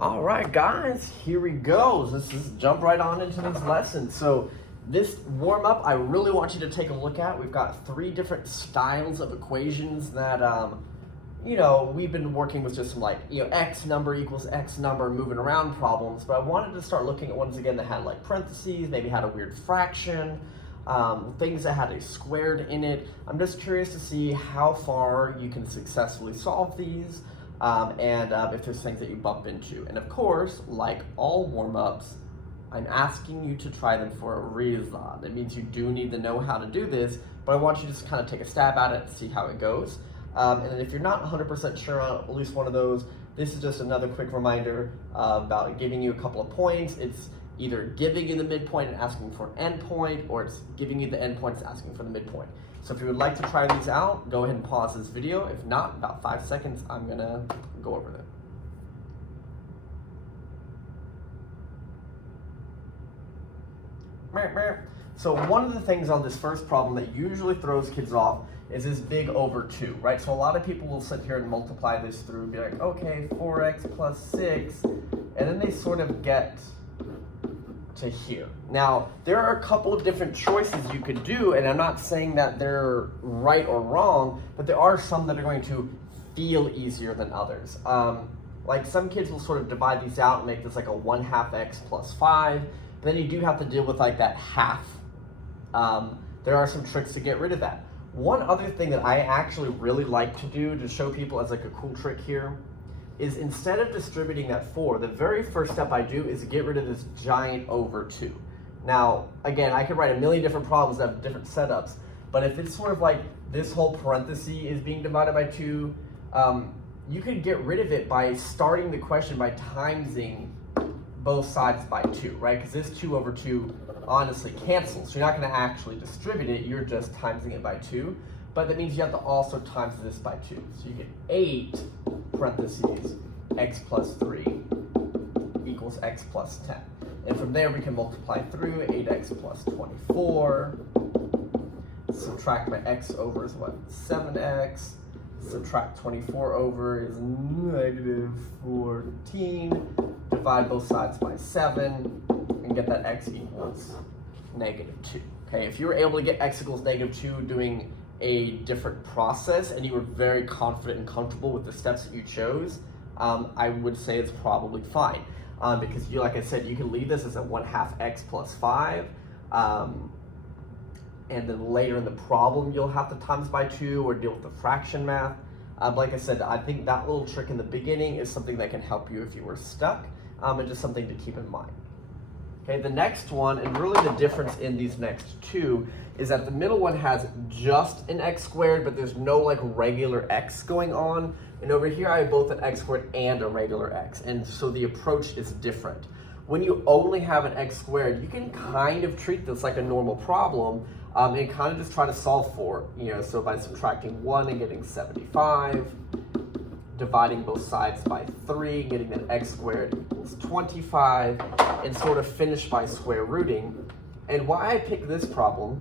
All right, guys, here we go. Let's just jump right on into this lesson. So this warm-up, I really want you to take a look at. We've got 3 different styles of equations that, we've been working with just some X number equals X number moving around problems, but I wanted to start looking at ones again that had like parentheses, maybe had a weird fraction, things that had a squared in it. I'm just curious to see how far you can successfully solve these. And if there's things that you bump into. And of course, like all warm-ups, I'm asking you to try them for a reason. It means you do need to know how to do this, but I want you to just kind of take a stab at it and see how it goes. And then if you're not 100% sure on at least one of those, this is just another quick reminder about giving you a couple of points. It's either giving you the midpoint and asking for an endpoint, or it's giving you the endpoint and asking for the midpoint. So if you would like to try these out, go ahead and pause this video. If not, about 5 seconds, I'm gonna go over them. So one of the things on this first problem that usually throws kids off is this big over 2, right? So a lot of people will sit here and multiply this through and be like, okay, 4x plus 6, and then they sort of get to here. Now, there are a couple of different choices you could do, and I'm not saying that they're right or wrong, but there are some that are going to feel easier than others. Like some kids will sort of divide these out and make this like a 1/2 x plus 5, but then you do have to deal with like that half. There are some tricks to get rid of that. One other thing that I actually really like to do to show people as like a cool trick here is instead of distributing that 4, the very first step I do is get rid of this giant over 2. Now, again, I could write a million different problems that have different setups, but if it's sort of like this whole parenthesis is being divided by 2, you could get rid of it by starting the question by timesing both sides by 2, right? Because this 2 over 2 honestly cancels. So you're not going to actually distribute it, you're just timesing it by 2. But that means you have to also times this by 2. So you get 8 parentheses x plus 3 equals x plus 10. And from there we can multiply through 8x plus 24. Subtract my x over is what? 7x. Subtract 24 over is negative 14. Divide both sides by 7 and get that x equals negative 2. Okay, if you were able to get x equals negative 2 doing a different process and you were very confident and comfortable with the steps that you chose, I would say it's probably fine. Because like I said, you can leave this as a 1/2 x plus 5, and then later in the problem you'll have to times by 2 or deal with the fraction math. Like I said, I think that little trick in the beginning is something that can help you if you were stuck, and just something to keep in mind. Okay, the next one, and really the difference in these next 2, is that the middle one has just an x squared, but there's no like regular x going on. And over here I have both an x squared and a regular x, and so the approach is different. When you only have an x squared, you can kind of treat this like a normal problem, and kind of just try to solve for it. So by subtracting 1 and getting 75, dividing both sides by 3, getting that x squared equals 25, and sort of finish by square rooting. And why I picked this problem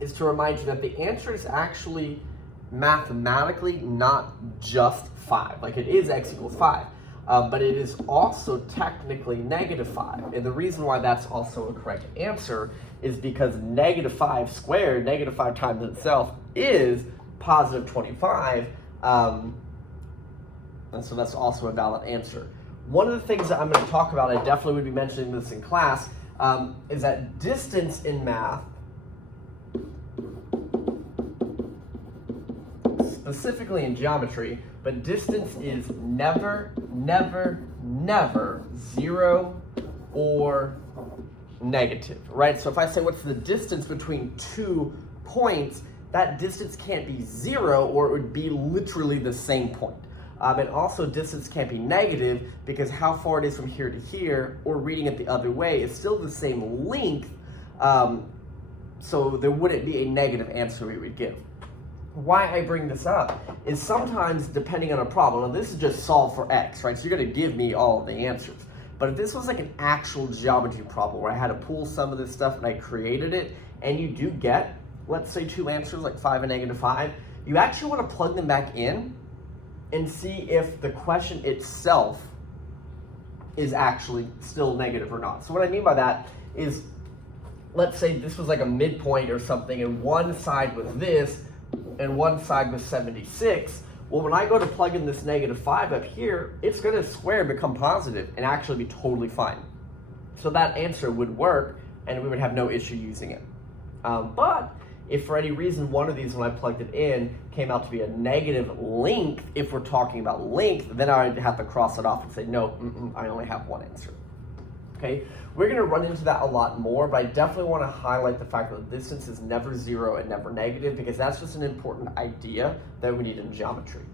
is to remind you that the answer is actually mathematically not just 5. Like it is x equals 5, but it is also technically negative 5. And the reason why that's also a correct answer is because negative 5 squared, negative 5 times itself, is positive 25. And so that's also a valid answer. One of the things that I'm going to talk about, I definitely would be mentioning this in class, is that distance in math, specifically in geometry, but distance is never, never, never 0 or negative, right? So if I say what's the distance between 2 points, that distance can't be 0 or it would be literally the same point. And also distance can't be negative because how far it is from here to here, or reading it the other way, is still the same length, so there wouldn't be a negative answer we would give. Why I bring this up is sometimes, depending on a problem, and this is just solve for x, right? So you're going to give me all of the answers. But if this was like an actual geometry problem where I had to pull some of this stuff and I created it, and you do get, let's say, 2 answers, like 5 and negative 5, you actually want to plug them back in and see if the question itself is actually still negative or not. So what I mean by that is, let's say this was like a midpoint or something, and one side was this, and one side was 76. Well, when I go to plug in this -5 up here, it's going to square and become positive and actually be totally fine. So that answer would work, and we would have no issue using it. But if for any reason one of these, when I plugged it in, came out to be a negative length, if we're talking about length, then I'd have to cross it off and say, no, I only have one answer. Okay, we're going to run into that a lot more, but I definitely want to highlight the fact that the distance is never 0 and never negative, because that's just an important idea that we need in geometry.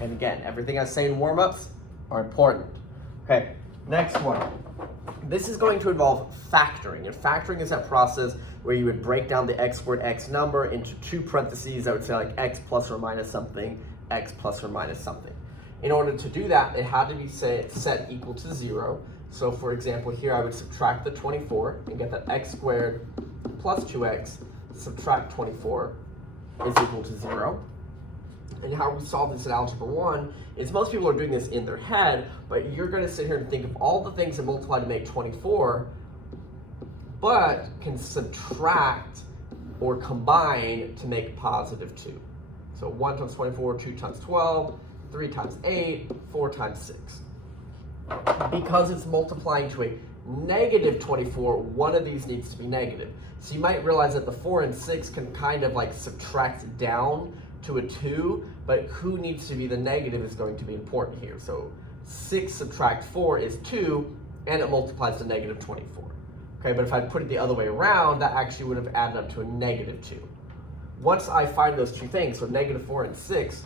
And again, everything I say in warm-ups are important. Okay, next one. This is going to involve factoring, and factoring is that process where you would break down the x squared x number into two parentheses. I would say like x plus or minus something, x plus or minus something. In order to do that, it had to be set equal to 0. So for example, here I would subtract the 24 and get that x squared plus 2x, subtract 24 is equal to 0. And how we solve this in Algebra 1 is most people are doing this in their head, but you're going to sit here and think of all the things that multiply to make 24, but can subtract or combine to make positive 2. So 1 times 24, 2 times 12, 3 times 8, 4 times 6. Because it's multiplying to a negative 24, one of these needs to be negative. So you might realize that the 4 and 6 can kind of like subtract down to a 2, but who needs to be the negative is going to be important here. So 6 subtract 4 is 2, and it multiplies to negative 24. Okay, but if I put it the other way around, that actually would have added up to a negative 2. Once I find those two things, so negative 4 and 6,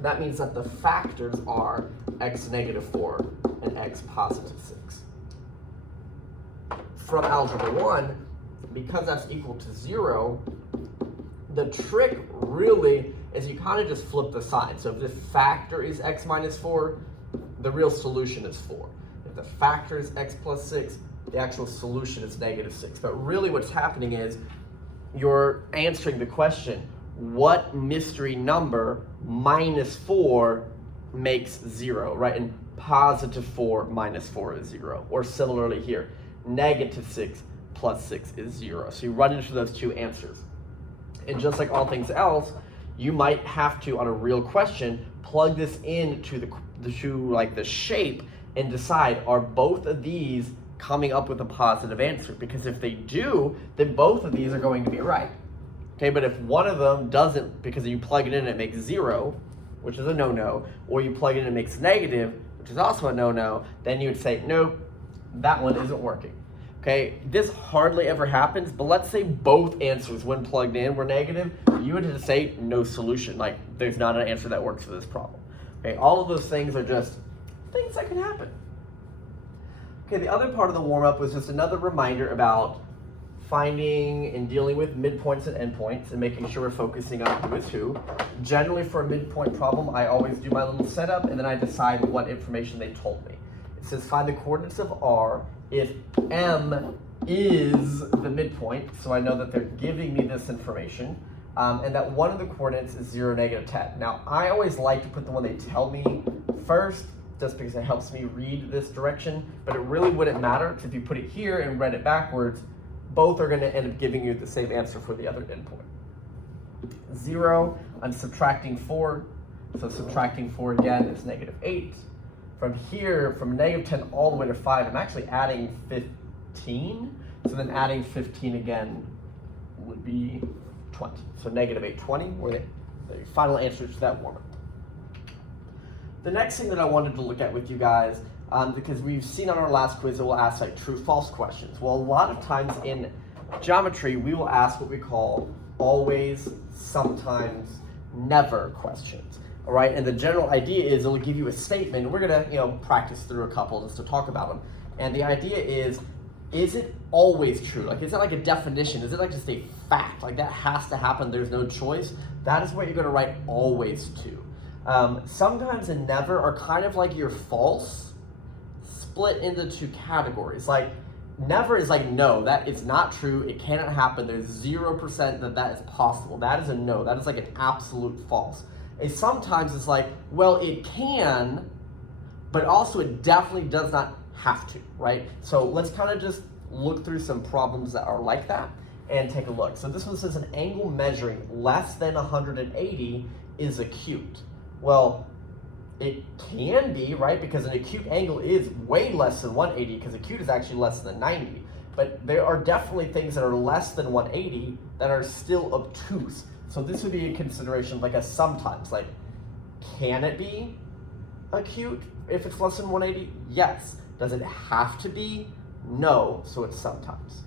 that means that the factors are x negative 4 and x positive 6. From Algebra 1, because that's equal to 0, the trick really is you kind of just flip the sign. So if the factor is x minus 4, the real solution is 4. If the factor is x plus 6, the actual solution is negative 6. But really what's happening is you're answering the question, what mystery number minus 4 makes 0, right? And positive 4 minus 4 is 0. Or similarly here, negative 6 plus 6 is 0. So you run into those two answers. And just like all things else, you might have to, on a real question, plug this into the shape and decide, are both of these coming up with a positive answer? Because if they do, then both of these are going to be right. Okay, but if one of them doesn't, because you plug it in and it makes 0, which is a no-no, or you plug it in and it makes negative, which is also a no-no, then you would say, nope, that one isn't working. Okay, this hardly ever happens, but let's say both answers when plugged in were negative, you would just say no solution, like there's not an answer that works for this problem. Okay, all of those things are just things that can happen. Okay, the other part of the warm-up was just another reminder about finding and dealing with midpoints and endpoints and making sure we're focusing on who is who. Generally for a midpoint problem, I always do my little setup and then I decide what information they told me. It says find the coordinates of R if M is the midpoint, so I know that they're giving me this information, and that one of the coordinates is 0, negative 10. Now, I always like to put the one they tell me first, just because it helps me read this direction, but it really wouldn't matter, because if you put it here and read it backwards, both are going to end up giving you the same answer for the other endpoint. 0, I'm subtracting 4, so subtracting 4 again is negative 8. From here, from negative 10 all the way to 5, I'm actually adding 15. So then adding 15 again would be 20. So negative 8, 20 were the final answers to that warm-up. The next thing that I wanted to look at with you guys, because we've seen on our last quiz that we'll ask like true-false questions. Well, a lot of times in geometry, we will ask what we call always, sometimes, never questions. All right, and the general idea is it'll give you a statement. We're gonna, practice through a couple just to talk about them. And the idea is it always true? Like, is it like a definition? Is it like just a fact? Like that has to happen, there's no choice? That is what you're gonna write always to. Sometimes and never are kind of like your false split into two categories. Like never is like, no, that is not true, it cannot happen, there's 0% that is possible. That is a no, that is like an absolute false. And sometimes it's like, well, it can, but also it definitely does not have to, right? So let's kind of just look through some problems that are like that and take a look. So this one says an angle measuring less than 180 is acute. Well, it can be, right? Because an acute angle is way less than 180 because acute is actually less than 90. But there are definitely things that are less than 180 that are still obtuse. So this would be a consideration like a sometimes, like can it be acute if it's less than 180? Yes. Does it have to be? No. So it's sometimes.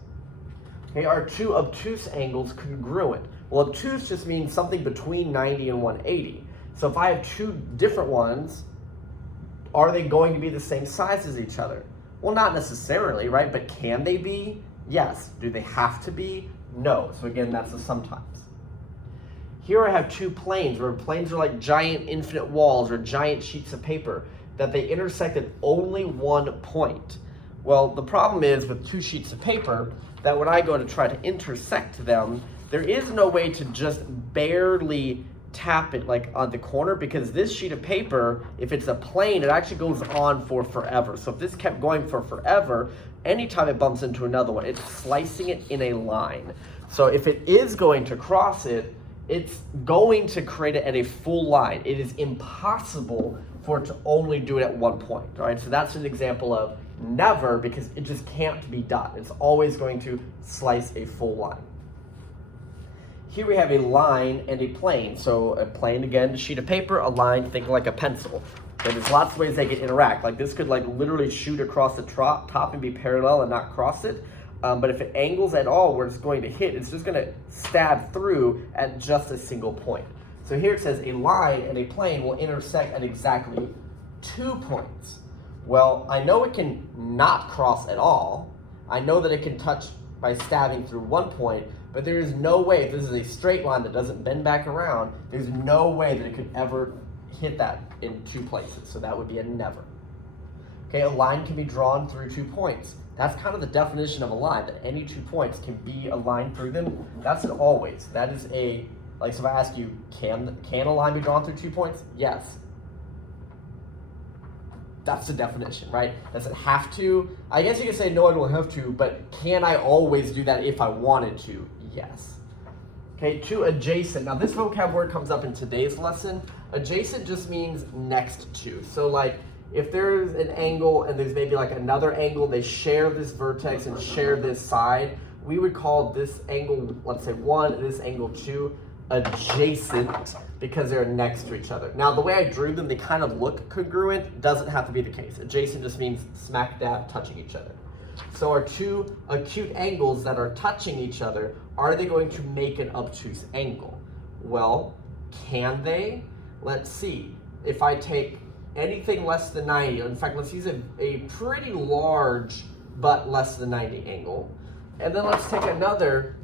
Okay, are two obtuse angles congruent? Well, obtuse just means something between 90 and 180. So if I have two different ones, are they going to be the same size as each other? Well, not necessarily, right? But can they be? Yes. Do they have to be? No. So again, that's a sometimes. Here I have two planes, where planes are like giant infinite walls or giant sheets of paper that they intersect at only one point. Well, the problem is with two sheets of paper that when I go to try to intersect them, there is no way to just barely tap it like on the corner, because this sheet of paper, if it's a plane, it actually goes on for forever. So if this kept going for forever, anytime it bumps into another one, it's slicing it in a line. So if it is going to cross it, it's going to create it at a full line. It is impossible for it to only do it at one point, all right? So that's an example of never, because it just can't be done. It's always going to slice a full line. Here we have a line and a plane. So a plane, again, a sheet of paper, a line, think like a pencil. But there's lots of ways they can interact. Like this could like literally shoot across the top and be parallel and not cross it. But if it angles at all where it's going to hit, it's just going to stab through at just a single point. So here it says a line and a plane will intersect at exactly 2 points. Well, I know it can not cross at all. I know that it can touch by stabbing through 1 point, but there is no way, if this is a straight line that doesn't bend back around, there's no way that it could ever hit that in 2 places. So that would be a never. Okay, a line can be drawn through 2 points. That's kind of the definition of a line, that any 2 points can be a line through them. That's an always. That is a, like, so if I ask you, can a line be drawn through 2 points? Yes. That's the definition, right? Does it have to? I guess you could say, no, I don't have to, but can I always do that if I wanted to? Yes. Okay, to adjacent. Now this vocab word comes up in today's lesson. Adjacent just means next to. So like, if there's an angle and there's maybe like another angle, they share this vertex and share this side, we would call this angle, let's say 1, and this angle 2, adjacent, because they're next to each other. Now the way I drew them, they kind of look congruent. Doesn't have to be the case. Adjacent just means smack dab touching each other. So our two acute angles that are touching each other, are they going to make an obtuse angle? Well, can they? Let's see. If I take anything less than 90, in fact, let's use a pretty large but less than 90 angle. And then let's take another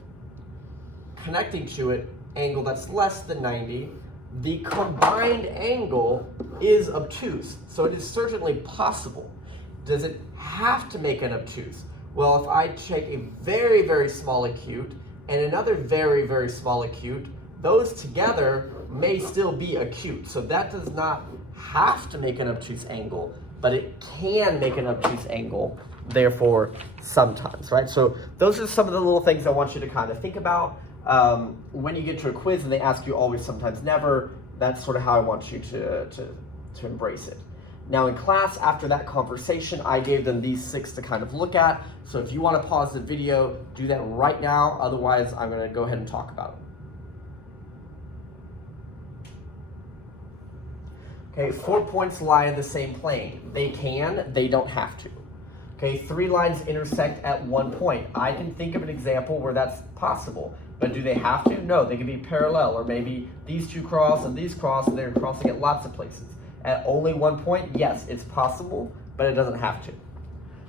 connecting to it angle that's less than 90. The combined angle is obtuse, so it is certainly possible. Does it have to make an obtuse? Well, if I take a very, very small acute and another very, very small acute, those together may still be acute. So that does not have to make an obtuse angle, but it can make an obtuse angle, therefore sometimes, right? So those are some of the little things I want you to kind of think about. When you get to a quiz and they ask you always, sometimes, never, that's sort of how I want you to embrace it. Now in class, after that conversation, I gave them these 6 to kind of look at. So if you want to pause the video, do that right now. Otherwise, I'm going to go ahead and talk about it. Okay, 4 points lie in the same plane. They can, they don't have to. Okay, 3 lines intersect at 1 point. I can think of an example where that's possible, but do they have to? No, they can be parallel, or maybe these 2 cross and these cross, and they're crossing at lots of places. At only 1 point, yes, it's possible, but it doesn't have to.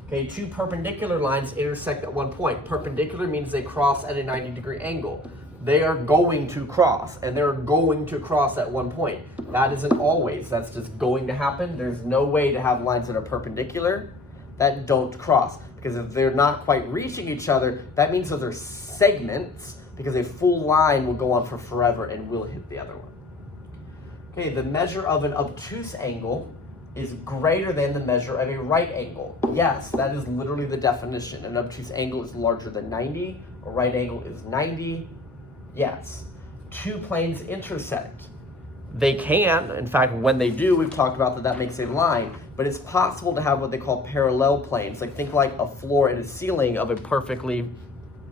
Okay, 2 perpendicular lines intersect at 1 point. Perpendicular means they cross at a 90-degree angle. They are going to cross, and they're going to cross at 1 point. That isn't always, that's just going to happen. There's no way to have lines that are perpendicular that don't cross, because if they're not quite reaching each other, that means those are segments, because a full line will go on for forever and will hit the other one. Okay, the measure of an obtuse angle is greater than the measure of a right angle. Yes, that is literally the definition. An obtuse angle is larger than 90. A right angle is 90. Yes. Two planes intersect. They can. In fact, when they do, we've talked about that makes a line. But it's possible to have what they call parallel planes. Like think like a floor and a ceiling of a perfectly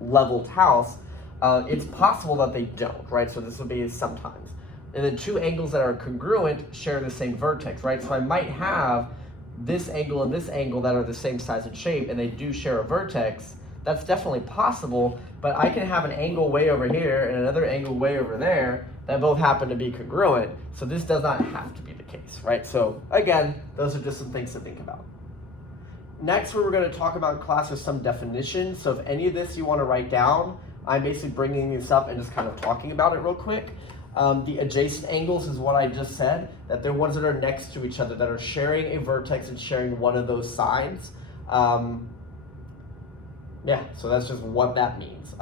leveled house. It's possible that they don't, right? So this would be sometimes. And then two angles that are congruent share the same vertex, right? So I might have this angle and this angle that are the same size and shape, and they do share a vertex. That's definitely possible, but I can have an angle way over here and another angle way over there that both happen to be congruent. So this does not have to be the case, right? So again, those are just some things to think about. Next, we're going to talk about class with some definitions. So if any of this you want to write down, I'm basically bringing this up and just kind of talking about it real quick. The adjacent angles is what I just said, that they're ones that are next to each other, that are sharing a vertex and sharing one of those sides. Yeah, so that's just what that means.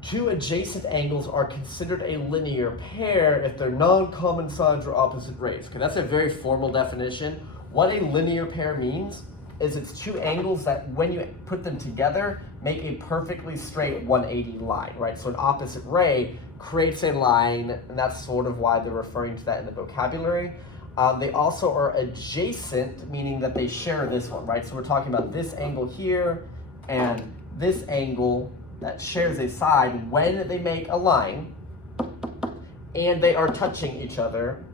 Two adjacent angles are considered a linear pair if they're non-common sides or opposite rays. Okay, that's a very formal definition. What a linear pair means is it's two angles that when you put them together make a perfectly straight 180 line, right? So an opposite ray creates a line, and that's sort of why they're referring to that in the vocabulary. They also are adjacent, meaning that they share this one, right? So we're talking about this angle here and this angle that shares a side when they make a line and they are touching each other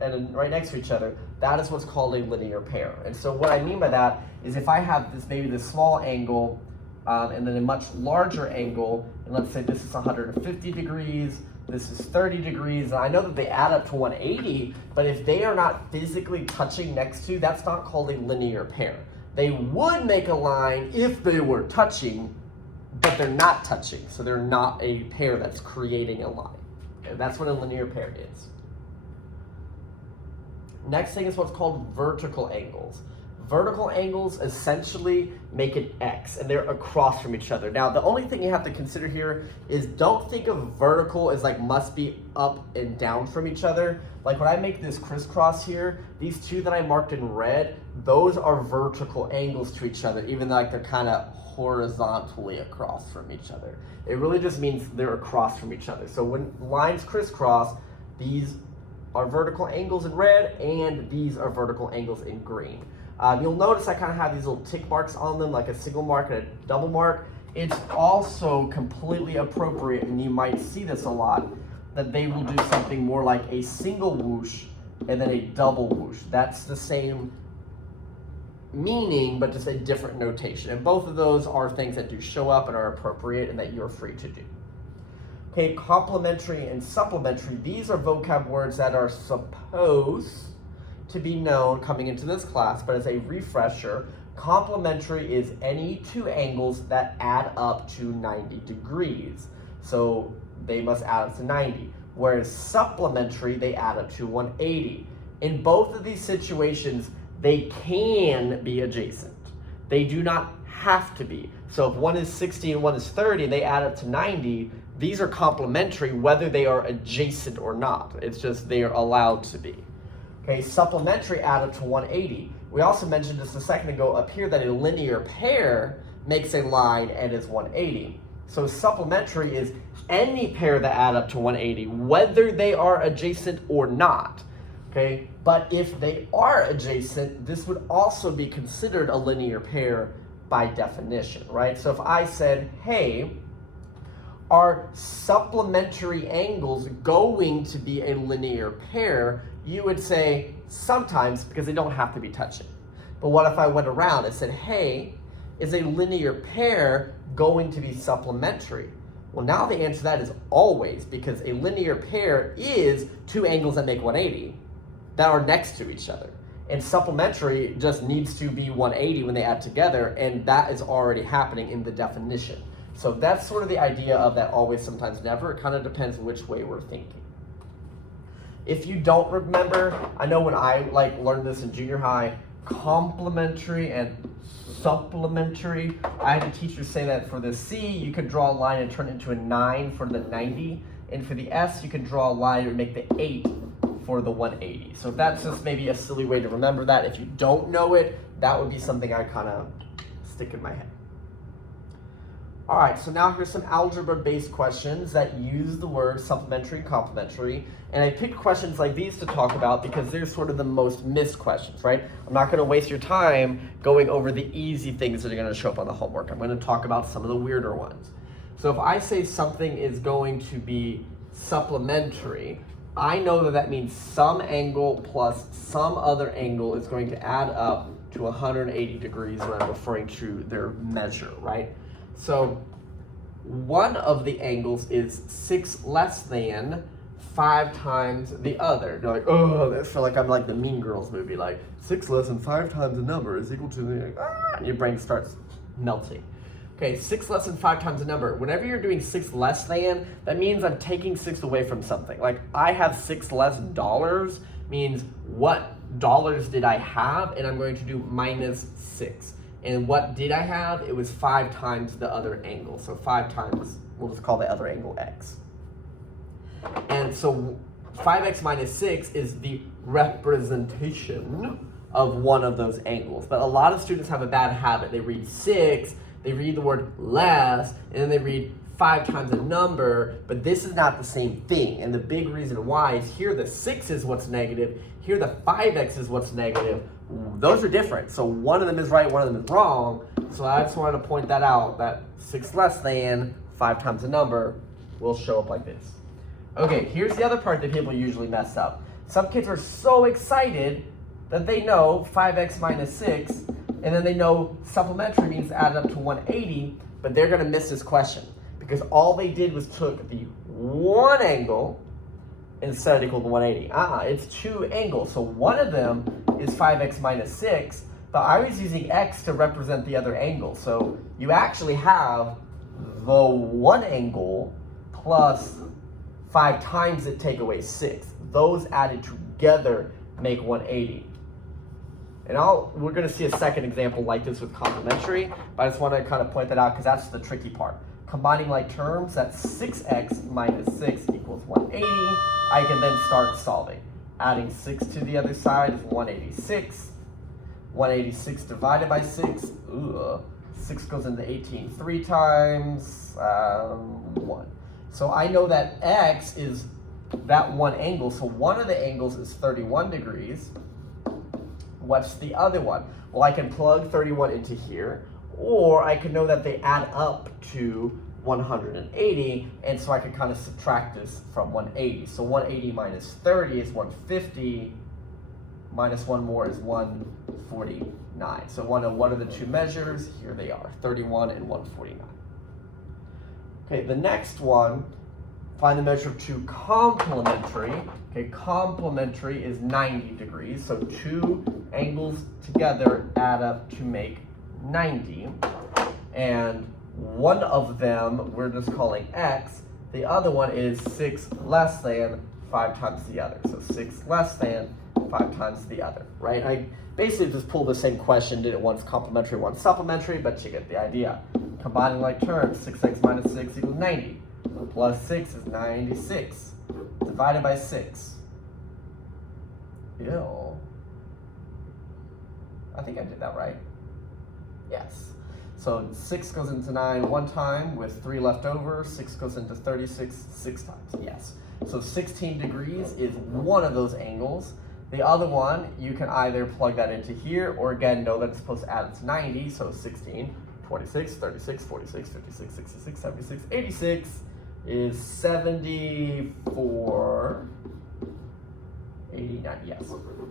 and right next to each other. That is what's called a linear pair. And so what I mean by that is if I have this, maybe this small angle and then a much larger angle, and let's say this is 150 degrees, this is 30 degrees, and I know that they add up to 180, but if they are not physically touching next to, that's not called a linear pair. They would make a line if they were touching, but they're not touching, so they're not a pair that's creating a line. And that's what a linear pair is. Next thing is what's called vertical angles. Vertical angles essentially make an X, and they're across from each other. Now, the only thing you have to consider here is don't think of vertical as like must be up and down from each other. Like when I make this crisscross here, these two that I marked in red, those are vertical angles to each other, even though like they're kind of horizontally across from each other. It really just means they're across from each other. So when lines crisscross, these are vertical angles in red, and these are vertical angles in green. You'll notice I kind of have these little tick marks on them, like a single mark and a double mark. It's also completely appropriate, and you might see this a lot, that they will do something more like a single whoosh and then a double whoosh. That's the same meaning, but just a different notation. And both of those are things that do show up and are appropriate and that you're free to do. Okay, complementary and supplementary. These are vocab words that are supposed to be known coming into this class, but as a refresher, complementary is any two angles that add up to 90 degrees. So they must add up to 90. Whereas supplementary, they add up to 180. In both of these situations, they can be adjacent. They do not have to be. So if one is 60 and one is 30, they add up to 90. These are complementary whether they are adjacent or not. It's just they are allowed to be. Okay, supplementary add up to 180. We also mentioned just a second ago up here that a linear pair makes a line and is 180. So supplementary is any pair that add up to 180, whether they are adjacent or not. Okay, but if they are adjacent, this would also be considered a linear pair by definition, right? So if I said, hey, are supplementary angles going to be a linear pair? You would say sometimes, because they don't have to be touching. But what if I went around and said, hey, is a linear pair going to be supplementary? Well, now the answer to that is always, because a linear pair is two angles that make 180 that are next to each other. And supplementary just needs to be 180 when they add together, and that is already happening in the definition. So that's sort of the idea of that always, sometimes, never. It kind of depends which way we're thinking. If you don't remember, I know when I learned this in junior high, complementary and supplementary, I had a teacher say that for the C, you could draw a line and turn it into a 9 for the 90. And for the S, you can draw a line and make the 8 for the 180. So that's just maybe a silly way to remember that. If you don't know it, that would be something I kind of stick in my head. All right, so now here's some algebra-based questions that use the words supplementary and complementary. And I picked questions like these to talk about because they're sort of the most missed questions, right? I'm not going to waste your time going over the easy things that are going to show up on the homework. I'm going to talk about some of the weirder ones. So if I say something is going to be supplementary, I know that that means some angle plus some other angle is going to add up to 180 degrees when I'm referring to their measure, right? So one of the angles is 6 less than 5 times the other. You're like, oh, I feel like I'm like the Mean Girls movie, like 6 less than 5 times the number is equal to the, and your brain starts melting. Okay, 6 less than 5 times the number. Whenever you're doing 6 less than, that means I'm taking 6 away from something. Like I have $6 less means what dollars did I have, and I'm going to do minus 6. And what did I have? It was 5 times the other angle. So 5 times, we'll just call the other angle x. And so 5x minus 6 is the representation of one of those angles. But a lot of students have a bad habit. They read 6, they read the word less, and then they read 5 times a number, but this is not the same thing. And the big reason why is here the 6 is what's negative, here the 5x is what's negative. Those are different. So one of them is right, one of them is wrong. So I just wanted to point that out, that 6 less than 5 times the number will show up like this. Okay, here's the other part that people usually mess up. Some kids are so excited that they know 5x minus 6, and then they know supplementary means added up to 180, but they're gonna miss this question because all they did was took the one angle and set it equal to 180. It's 2 angles. So one of them is 5x minus 6, but I was using x to represent the other angle. So you actually have the one angle plus 5 times it take away 6. Those added together make 180. And we're going to see a second example like this with complementary, but I just want to kind of point that out because that's the tricky part. Combining like terms, that's 6x minus 6 equals 180. I can then start solving. Adding 6 to the other side is 186. 186 divided by 6, 6 goes into 18 3 times, 1. So I know that x is that one angle, so one of the angles is 31 degrees. What's the other one? Well, I can plug 31 into here, or I can know that they add up to 180, and so I can kind of subtract this from 180. So 180 minus 30 is 150, minus 1 more is 149. So what are the two measures? Here they are, 31 and 149. Okay, the next one, find the measure of 2 complementary. Okay, complementary is 90 degrees, so 2 angles together add up to make 90. And one of them we're just calling x. The other one is 6 less than 5 times the other. So 6 less than 5 times the other, right? I basically just pulled the same question, did it once complementary, once supplementary, but you get the idea. Combining like terms, 6x minus 6 equals 90. Plus 6 is 96. Divided by 6. Ew. I think I did that right. Yes. So 6 goes into 9 one time with 3 left over. 6 goes into 36 6 times. Yes. So 16 degrees is one of those angles. The other one, you can either plug that into here or again know that it's supposed to add to 90. So 16, 26, 36, 46, 56, 66, 76, 86 is 74, 89, yes.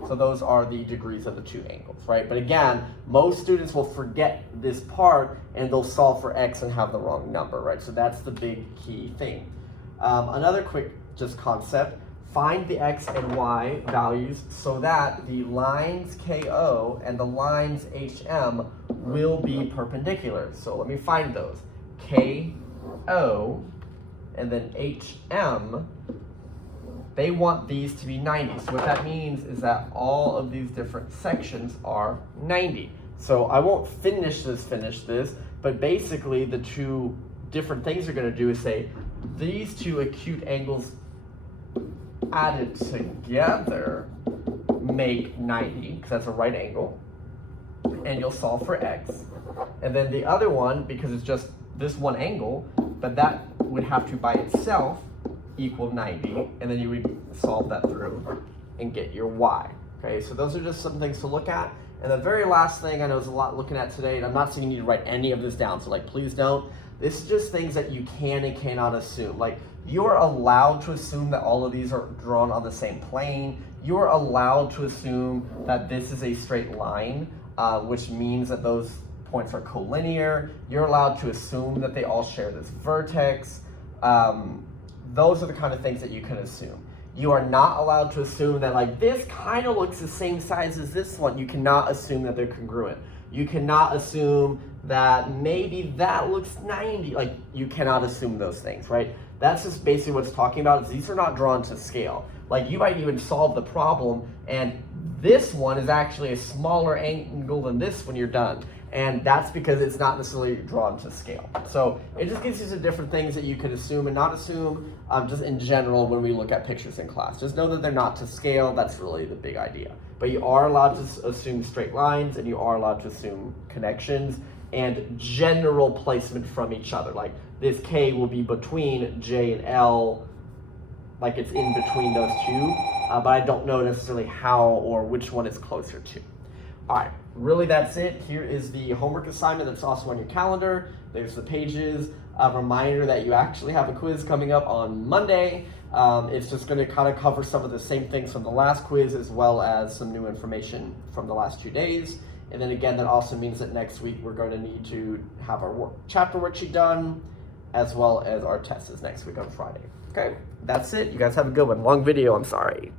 So those are the degrees of the two angles, right? But again, most students will forget this part and they'll solve for x and have the wrong number, right? So that's the big key thing. Another quick just concept, find the x and y values so that the lines KO and the lines HM will be perpendicular. So let me find those. KO and then HM, they want these to be 90. So what that means is that all of these different sections are 90. So I won't finish this, but basically the two different things you're going to do is say these two acute angles added together make 90, because that's a right angle, and you'll solve for x. And then the other one, because it's just this one angle, but that would have to by itself equal 90, and then you would solve that through and get your y. Okay, so those are just some things to look at. And the very last thing, I know is a lot looking at today, and I'm not saying you need to write any of this down, so like please don't. This is just things that you can and cannot assume. Like, you're allowed to assume that all of these are drawn on the same plane. You're allowed to assume that this is a straight line, which means that those points are collinear. You're allowed to assume that they all share this vertex. Those are the kind of things that you can assume. You are not allowed to assume that like this kind of looks the same size as this one. You cannot assume that they're congruent. You cannot assume that maybe that looks 90. Like, you cannot assume those things, right? That's just basically what it's talking about. Is these are not drawn to scale. Like, you might even solve the problem and this one is actually a smaller angle than this when you're done. And that's because it's not necessarily drawn to scale. So it just gives you some different things that you could assume and not assume, just in general when we look at pictures in class. Just know that they're not to scale. That's really the big idea. But you are allowed to assume straight lines, and you are allowed to assume connections and general placement from each other. Like, this K will be between J and L, like it's in between those two, but I don't know necessarily how or which one is closer to. All right, really that's it. Here is the homework assignment that's also on your calendar. There's the pages. A reminder that you actually have a quiz coming up on Monday. It's just going to kind of cover some of the same things from the last quiz as well as some new information from the last 2 days. And then again, that also means that next week we're going to need to have our chapter worksheet done, as well as our test is next week on Friday. Okay, that's it. You guys have a good one. Long video, I'm sorry.